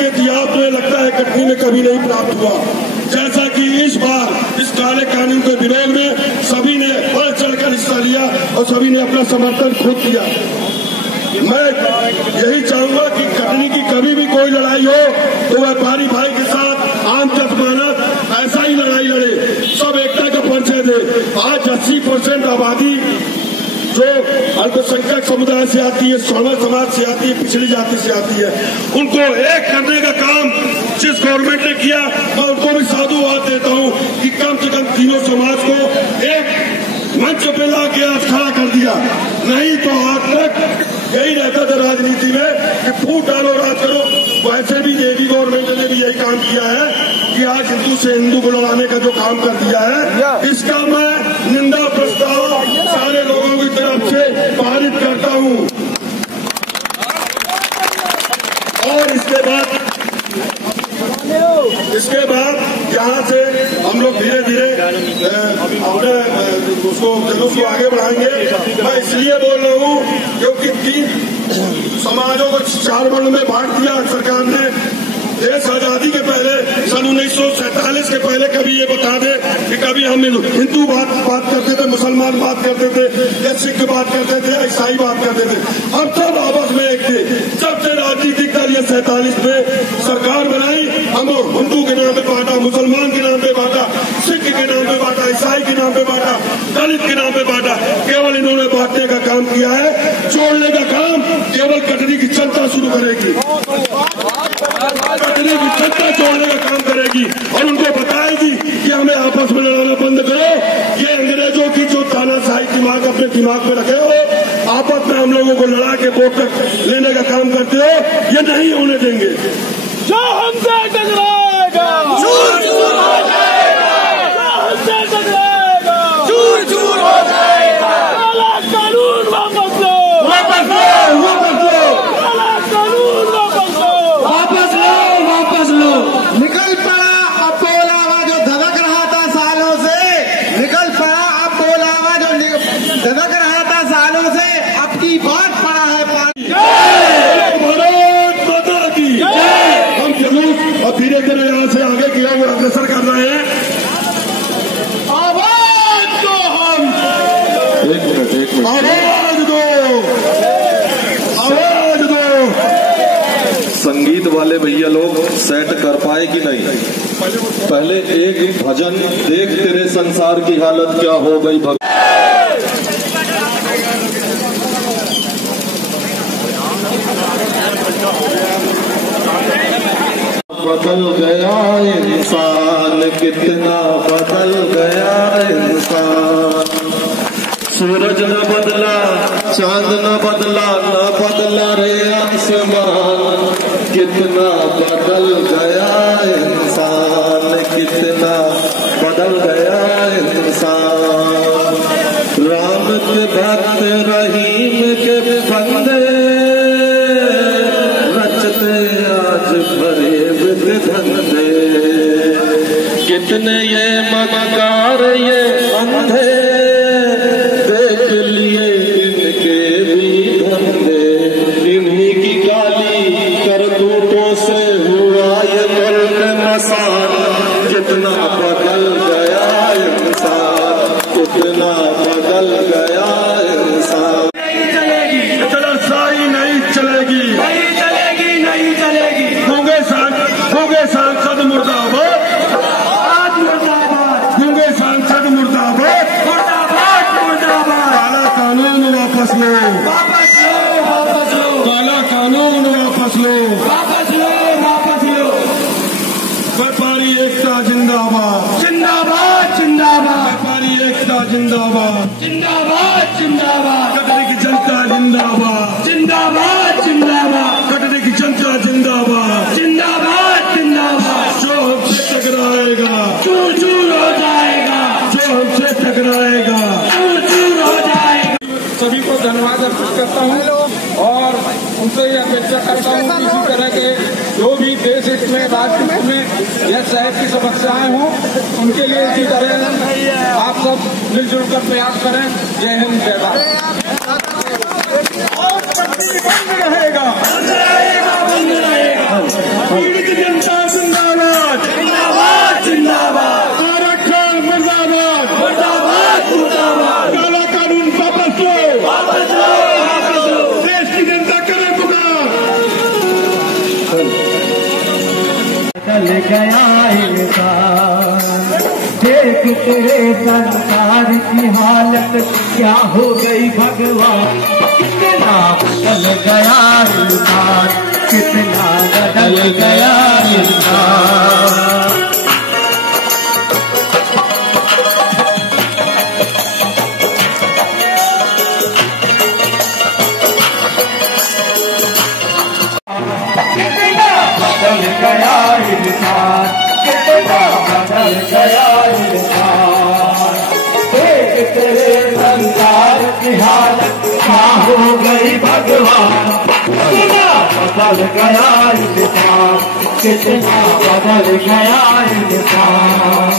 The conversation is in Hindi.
के इतिहास में लगता है कटनी में कभी नहीं प्राप्त हुआ। जैसा कि इस बार इस काले कानून के विरोध में सभी ने बढ़ चढ़कर हिस्सा लिया और सभी ने अपना समर्थन खुद दिया। मैं यही चाहूंगा कि कटनी की कभी भी कोई लड़ाई हो तो व्यापारी भाई के साथ आम जनमानस ऐसा ही लड़ाई लड़े, सब एकता का परिचय दे। आज 80% आबादी जो अल्पसंख्यक समुदाय से आती है, श्रमण समाज से आती है, पिछड़ी जाति से आती है, उनको एक करने का काम जिस गवर्नमेंट ने किया मैं उनको भी साधुवाद देता हूं कि कम से कम तीनों समाज को एक मंच पे ला के आज खड़ा कर दिया। नहीं तो आज तक यही रहता था राजनीति में कि फूट डालो राज करो। वैसे भी एबी गवर्नमेंट ने भी यही काम किया है कि आज हिंदू से हिंदू को लड़ाने का जो काम कर दिया है, इसका मैं निंदा प्रस्ताव सारे लोगों की तरफ से पारित करता हूं। और इसके बाद यहाँ से हम लोग धीरे धीरे अपने उसको जुलूस को आगे बढ़ाएंगे। मैं इसलिए बोल रहा हूँ क्योंकि 3 समाजों को 4 वर्ण में बांट दिया सरकार ने। देश आजादी के पहले सन 1947 के पहले कभी ये बता दे कि कभी हम हिंदू बात करते थे, मुसलमान बात करते थे, या सिख बात करते थे, ईसाई बात करते थे, हम सब आपस में एक थे। जब से राजनीतिक दल ये 47 में सरकार बनाई, हम हिंदू के नाम पे बांटा, मुसलमान के नाम पे बांटा, सिख के नाम पे बांटा, ईसाई के नाम पे बांटा, दलित के नाम पे बांटा। केवल इन्होंने बांटने का काम किया है, जोड़ने का काम केवल कटनी की जनता शुरू करेगी, कटनी की जनता जोड़ने का काम करेगी और उनको बताएगी कि हमें आपस में लड़ाना बंद करो। ये अंग्रेजों की जो तानाशाही दिमाग अपने दिमाग में रखे हो, आपस में हम लोगों को लड़ा के वोट तक लेने का काम करते हो, ये नहीं होने देंगे। जो हमसे टकराएगा चूर चूर हो जाएगा, जो हमसे टकराएगा चूर चूर हो जाएगा। काला कानून वापस लो, वापस लो, वापस लो, काला कानून वापस लो, वापस लो, वापस लो। निकल पड़ा अब बोलावा जो धधक रहा था सालों से, निकल पड़ा अब बोलावा जो धधक रहा था सालों से, अब की बात पड़ा है पानी। भारत माता की हम जुलूस और धीरे धीरे यहाँ से आगे की ओर अग्रसर कर रहे हैं। आवाज दो, हम एक मिनट आवाज दो, आवाज दो। संगीत वाले भैया लोग सेट कर पाए कि नहीं? पहले एक भजन देख तेरे संसार की हालत क्या हो गई। बदल गया इंसान, कितना बदल गया इंसान। सूरज न बदला, चांद न बदला, न बदला रे आसमान। कितना बदल गया इंसान, कितना बदल गया इंसान। राम के भक्त रहीम के बंदे, रचते आज फरेब के धंधे। कितने ये मकार ये अंधे, देख लिए इनके भी धंधे। इन्हीं की काली करतूतों से हुआ ये मुल्क मसान। कितना बदल गया इंसान, कितना बदल गया इंसान। जलसाई नहीं चलेगी, नहीं चलेगी, नहीं चलेगी। होंगे सांसद मुर्दाबाद, आज मुर्दाबाद, होंगे सांसद मुर्दाबाद, मुर्दाबाद, मुर्दाबाद। काला कानून वापस लो, वापस लो, वापस लो, काला कानून वापस लो। वापस लो, वापस लो। व्यापारी एकता जिंदाबाद, जिंदाबाद, जिंदाबाद, व्यापारी एकता जिंदाबाद, जिंदाबाद, जिंदाबाद, कटनी की जनता जिंदाबाद, जिंदाबाद, जिंदाबाद, कटनी की जनता जिंदाबाद। जिंदाबाद, जिंदाबाद। जो हमसे टकराएगा, चूर चूर हो जाएगा, जो हमसे टकराएगा, चूर चूर हो जाएगा। सभी को धन्यवाद अर्पित करता हूँ और उनसे ये अपेक्षा करता हूँ कि इसी तरह के जो भी देश हित में, राज्य हित में या शहर की समस्याएं हों, उनके लिए इसी तरह आप सब मिलजुल कर प्रयास करें। जय हिंद, जय भारत। और बंद रहेगा, बंद रहेगा, बंद रहेगा। पीड़ित जनता जिंदाबाद जिंदाबाद जिंदाबाद। आरक्षण मुर्दाबाद मुर्दाबाद मुर्दाबाद। काला कानून वापस लो वापस लो वापस लो। देश की जनता करे पुकार। चल गया इंसान, देख तेरे संसार की हालत क्या हो गई भगवान। कितना बदल गया इंसान, कितना बदल गया इंसान। बदल गया इंसान, कितना बदल गया इंसान। देख तेरे संसार की हालत क्या हो गई भगवान। कितना बदल गया इंसान, कितना बदल गया इंसान।